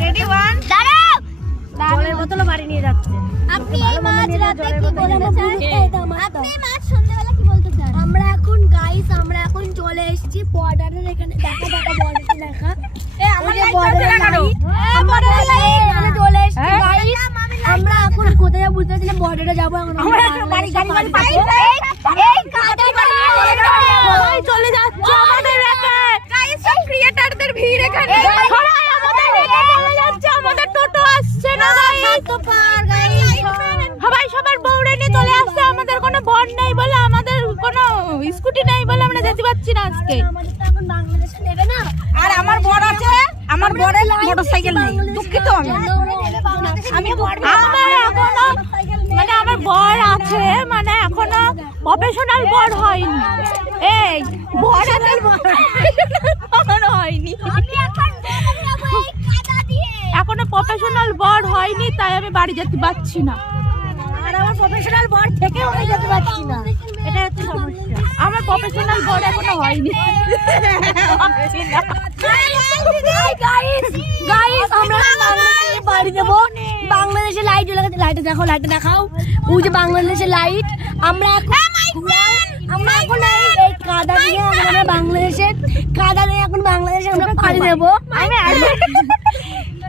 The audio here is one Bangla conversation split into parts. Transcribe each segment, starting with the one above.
রেডি ওয়ান দাঁড়াও জলের বোতল বাড়ি নিয়ে যাচ্ছে। আপনি এই মাছ রাতে কি বলতে চান? আপনি মাছ সন্ধ্যাবেলা কি বলতে চান? আমরা এখন গাইস আমরা এখন চলে এসেছি বর্ডারের এখানে দেখা বর্ডার দেখা এ আমার লাইট জ্বলছে না কেন? বর্ডারের এখানে চলে এসেছি গাইস আমরা এখন কোথায় যাবো বুঝতে পারছি না বর্ডারে যাবো এখন আমরা একটা বাড়ি গাড়ি পাঠিয়ে এই কাটা সবাই চলে যাচ্ছে আমাদের একা। গাইস সব ক্রিয়েটরদের ভিড় এখানে। সবাই আমাদের একা চলে যাচ্ছে, আমাদের টোটো আসছে না গাইস। তো পার গাইস সবাই সবার বউরে নিয়ে চলে আসছে, আমাদের কোনো বর নেই বলে, আমাদের কোনো স্কুটি নেই বলে আমরা যেতে পারছি না আজকে। আমাদের তো এখন বাংলাদেশে নেবে না আর আমার বর আছে, আমার বরের মোটরসাইকেল নেই, দুঃখিত আমি। আমার এখনো মানে আমার বর আছে, মানে এখনো প্রফেশনাল বর হয়নি। এই বর আছে, এখনো হয়নি, এখনো প্রফেশনাল বর হয়নি, তাই আমি বাড়ি যেতে পারছি না। আর আমার প্রফেশনাল বর থেকেও আমি যেতে পারছি না, এটা হচ্ছে সমস্যা। আমার প্রফেশনাল বর এখনো হয়নি। গাইস আমরা বাংলাদেশে বাড়ি দেব, বাংলাদেশে লাইট লাগাতে, লাইটে দেখো, লাইটে দেখাও, ওই যে বাংলাদেশের লাইট। আমরা এখন এই কাদা দিয়ে আমরা বাংলাদেশে কাদা দিয়ে এখন বাংলাদেশে আমরা পাড়ি দেব,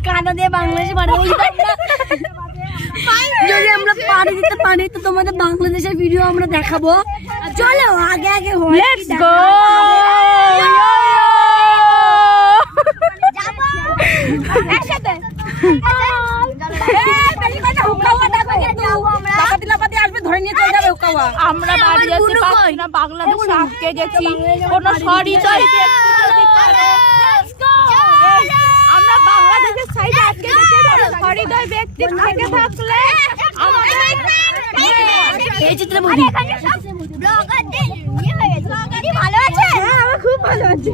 কাদা দিয়ে বাংলাদেশে পাড়ি দেব। যদি আমরা পাড়ি দিতে পারি তো তোমাদের বাংলাদেশের ভিডিও আমরা দেখাবো। চলো আগে আগে লেটস গো। একসাথে আমরা বাড়ি যেতে পারছি না, বাংলাদেশে আটকে গেছি। কোনো সহৃদয় ব্যক্তি যদি পারে, আমরা বাংলাদেশের সাইডে আটকে গেছি, কোনো সহৃদয় ব্যক্তি থেকে থাকলে আমাদের এই চিত্রে ভালো আছে। আমার খুব ভালো আছে।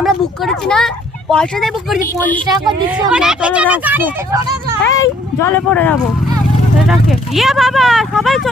আমরা বুক করেছি না, পয়সা দিয়ে বুক করেছি, 50 টাকা করে দিচ্ছি আমরা। এই জলে পড়ে যাবো এটাকে। ইয়ে বাবা, সবাই